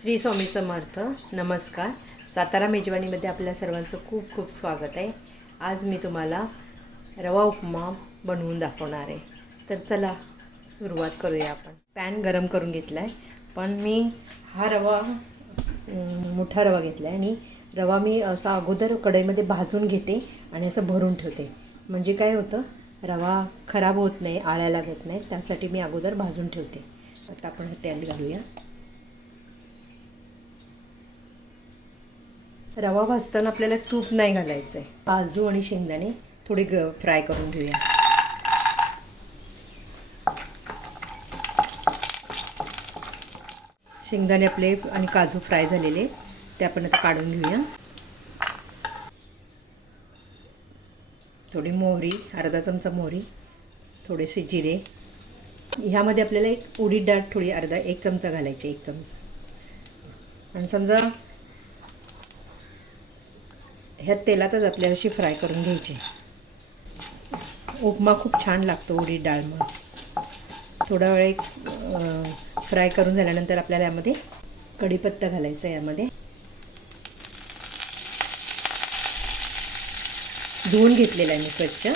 श्री स्वामी समर्थ नमस्कार. सातारा मेजवानीमध्ये आपल्या सर्वांचं खूप खूप स्वागत आहे. आज मी तुम्हाला रवा उपमा बनवून दाखवणार आहे. तर चला सुरुवात करूया आपण. पॅन गरम करून घेतला आहे पण मी हा रवा मोठा रवा घेतला आहे आणि रवा मी असा अगोदर कढईमध्ये भाजून घेते आणि असं भरून ठेवते. म्हणजे काय होतं रवा खराब होत नाही आळ्या लागत नाही त्यासाठी मी अगोदर भाजून ठेवते. आता आपण हे तेल घालूया. रवा भाजताना आपल्याला तूप नाही घालायचं आहे काजू आणि शेंगदाणे थोडे ग फ्राय करून घेऊया. शेंगदाणे आपले आणि काजू फ्राय झालेले ते आपण आता काढून घेऊया. थोडी मोहरी अर्धा चमचा मोहरी थोडेसे जिरे. ह्यामध्ये आपल्याला एक उडीद डाळ थोडी अर्धा एक चमचा घालायची एक चमचा. आणि समजा ह्या तेलातच आपल्याला अशी फ्राय करून घ्यायची. उपमा खूप छान लागतो उडीद डाळ मग. थोडा वेळ एक फ्राय करून झाल्यानंतर आपल्याला यामध्ये कढीपत्ता घालायचा आहे यामध्ये. धुवून घेतलेला आहे मी स्वच्छ.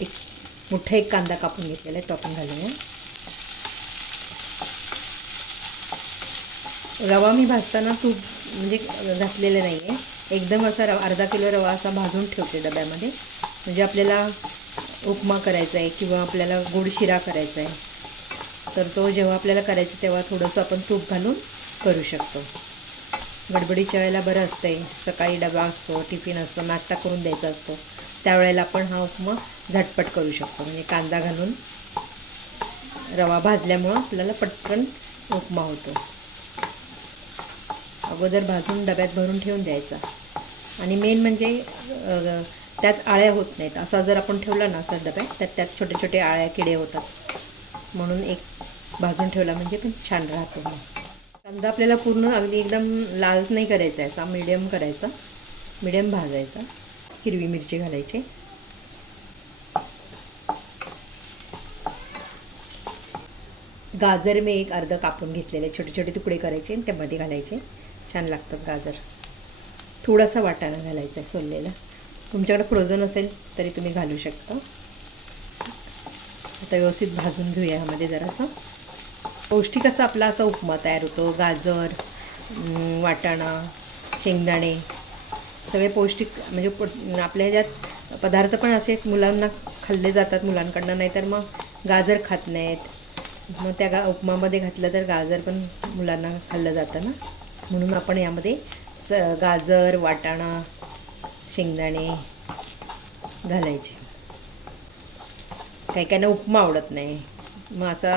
एक मोठा एक कांदा कापून घेतलेला आहे तो आपण रवा मी भाजताना तूप म्हणजे घातलेलं नाही आहे एकदम असा रवा अर्धा किलो रवा असा भाजून ठेवते डब्यामध्ये. म्हणजे आपल्याला उपमा करायचा आहे किंवा आपल्याला गोड शिरा करायचा आहे तर तो जेव्हा आपल्याला करायचा तेव्हा थोडंसं आपण तूप घालून करू शकतो. गडबडीच्या वेळेला बरं असतं आहे सकाळी डबा असतो टिफिन असतो नाश्ता करून द्यायचा असतो. त्यावेळेला आपण हा उपमा झटपट करू शकतो. म्हणजे कांदा घालून रवा भाजल्यामुळं आपल्याला पटकन उपमा होतो. अगोदर भाजून डब्यात भरून ठेवून द्यायचा. आणि मेन म्हणजे त्यात आळ्या होत नाहीत. असा जर आपण ठेवला ना असा डब्यात तर त्यात छोटे छोटे आळ्या किडे होतात. म्हणून एक भाजून ठेवला म्हणजे पण छान राहतो. कांदा आपल्याला पूर्ण अगदी एकदम लाल नाही करायचा आहे मिडियम करायचा. मिडियम भाजायचा. हिरवी मिरची घालायची. गाजर मी एक अर्ध कापून घेतलेले छोटे छोटे तुकडे करायचे आणि त्यामध्ये घालायचे. छान लागतात गाजर. थोडासा वाटाणा घालायचा आहे सोललेला. तुमच्याकडे फ्रोझन असेल तरी तुम्ही घालू शकता. आता व्यवस्थित भाजून घेऊया ह्यामध्ये जरासं. पौष्टिक असा आपला असा उपमा तयार होतो. गाजर वाटाणा शेंगदाणे सगळे पौष्टिक म्हणजे पोट आपल्या ह्याच्यात पदार्थ पण असे मुलांना खाल्ले जातात मुलांकडनं नाही तर मग गाजर खात नाहीत. मग त्या गा उपमामध्ये घातलं तर गाजर पण मुलांना खाल्लं जातं ना? म्हणून आपण यामध्ये स गाजर वाटाणा शेंगदाणे घालायचे. काही काहींना उपमा आवडत नाही. मग असा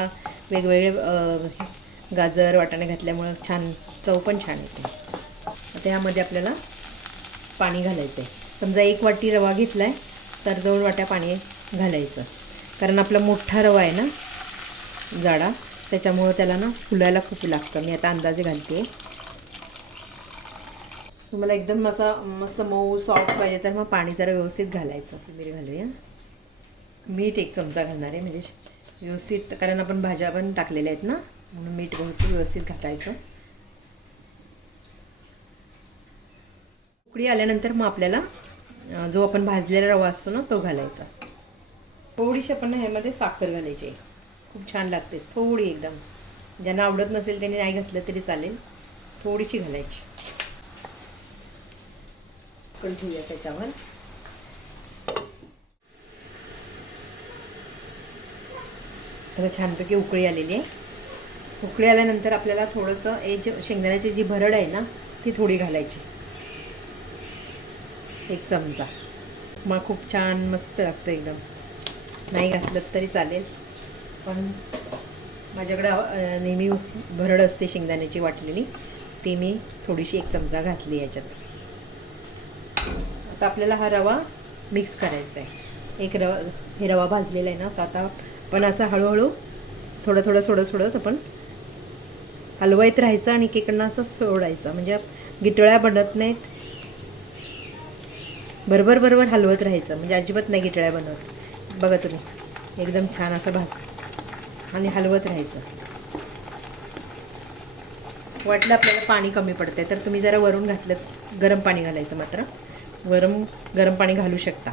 वेगवेगळे गाजर वाटाणे घातल्यामुळं छान चव पण छान येते. आता ह्यामध्ये आपल्याला पाणी घालायचं आहे समजा एक वाटी रवा घेतला आहे तर दोन वाट्या पाणी घालायचं. कारण आपला मोठा रवा आहे ना जाडा त्याच्यामुळं त्याला ना फुलायला खूप लागतं. मी आता अंदाजे घालते तुम्हाला एकदम असा मस्त मऊ सॉफ्ट पाहिजे तर मग पाणी जरा व्यवस्थित घालायचं. मीठ घालूया. मीठ एक चमचा घालणार आहे म्हणजे व्यवस्थित कारण आपण भाज्या पण टाकलेल्या आहेत ना म्हणून मीठ बहुत व्यवस्थित घालायचं. उकळी आल्यानंतर मग आपल्याला जो आपण भाजलेला रवा असतो ना तो घालायचा. थोडीशी आपण ह्यामध्ये साखर घालायची. खूप छान लागते थोडी एकदम. ज्यांना आवडत नसेल त्यांनी नाही घातलं तरी चालेल. थोडीशी घालायची. पण ठेवूया त्याच्यावर. आता छानपैकी उकळी आलेली आहे. उकळी आल्यानंतर आपल्याला थोडंसं हे जे शेंगदाण्याची जी भरड आहे ना ती थोडी घालायची. एक चमचा. मग खूप छान मस्त लागतं एकदम. नाही घातलं तरी चालेल पण माझ्याकडे नेहमी भरड असते शेंगदाण्याची वाटलेली ती मी थोडीशी एक चमचा घातली याच्यात. आता आपल्याला हा रवा मिक्स करायचा आहे एक रवा हे रवा भाजलेला आहे ना तर आता पण असं हळूहळू थोडं थोडं सोडत सोडत आपण हलवायत राहायचं आणि एकीकडनं असं सोडायचं. म्हणजे गिटळ्या बनत नाहीत. बरोबर बरोबर हलवत राहायचं. म्हणजे अजिबात नाही गिटळ्या बनवत बघा तुम्ही एकदम छान असं भाज आणि हलवत राहायचं. वाटलं आपल्याला पाणी कमी पडतंय तर तुम्ही जरा वरून घातलं गरम पाणी घालायचं मात्र. गरम गरम पाणी घालू शकता.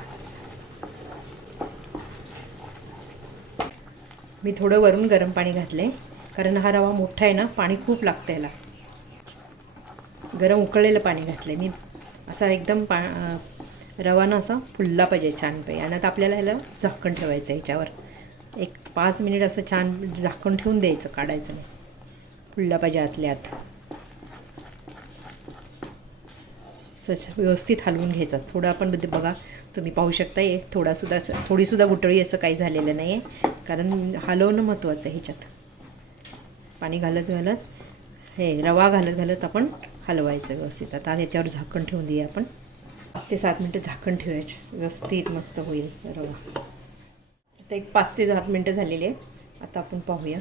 मी थोडं वरून गरम पाणी घातले कारण हा रवा मोठा आहे ना पाणी खूप लागतं याला. गरम उकळलेलं पाणी घातलं मी असा एकदम पा रवा ना असा फुलला पाहिजे छानपैकी आणि आता आपल्याला ह्याला झाकण ठेवायचं आहे ह्याच्यावर एक पाच मिनिट असं छान झाकण ठेवून द्यायचं काढायचं नाही. फुलला पाहिजे आतल्या आत असं व्यवस्थित हलवून घ्यायचा. थोडं आपण बघा तुम्ही पाहू शकता हे थोडासुद्धा थोडीसुद्धा गुटळी असं काही झालेलं नाही आहे कारण हलवणं महत्त्वाचं आहे ह्याच्यात. पाणी घालत घालत हे रवा घालत घालत आपण हलवायचं व्यवस्थित. आता ह्याच्यावर झाकण ठेवून देऊया आपण. पाच ते सात मिनटं झाकण ठेवायचे. व्यवस्थित मस्त होईल रवा. आता एक पाच ते सात मिनटं झालेली आहेत. आता आपण पाहूया.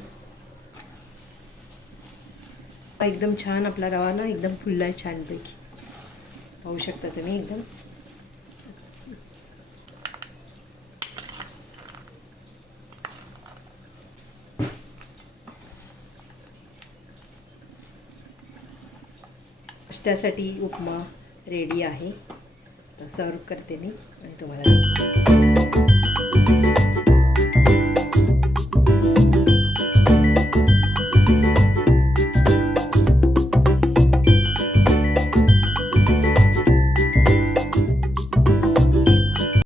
एकदम छान आपला रवा ना एकदम फुलला आहे छानपैकी. पाहू शकता तुम्ही एकदम. त्यासाठी उपमा रेडी आहे. सर्व करते मी आणि तुम्हाला